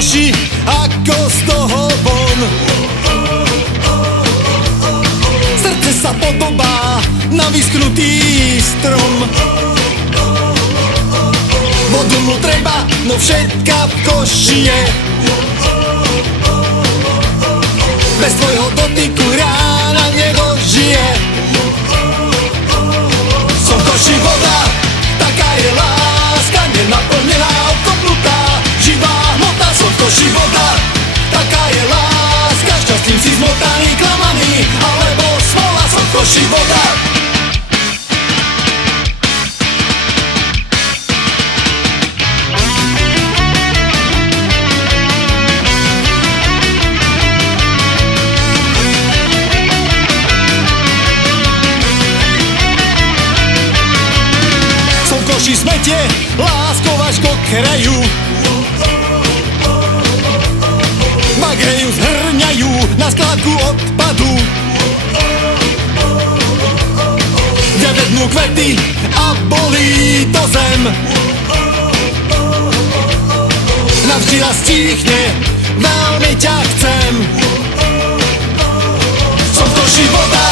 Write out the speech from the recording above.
koši, ako z toho von. Srdce sa podobá na vyschnutý strom. Vodu mu treba, no všetka v koši je. Bez tvojho dotyku rána nedožije. Som v koši voda, taká je láska, nenaplnená, okopnutá, živá hmota. Som v koši voda, taká je láska, šťastím si zmotaný, klamaný, alebo smola. Som v koši voda. Koši smete, láskou až k okraju. Bagre ju zhrňajú na skládku odpadu, kde vednú kvety a bolí to zem. Navždy raz stíchne, veľmi ťa chcem. Som v koši voda,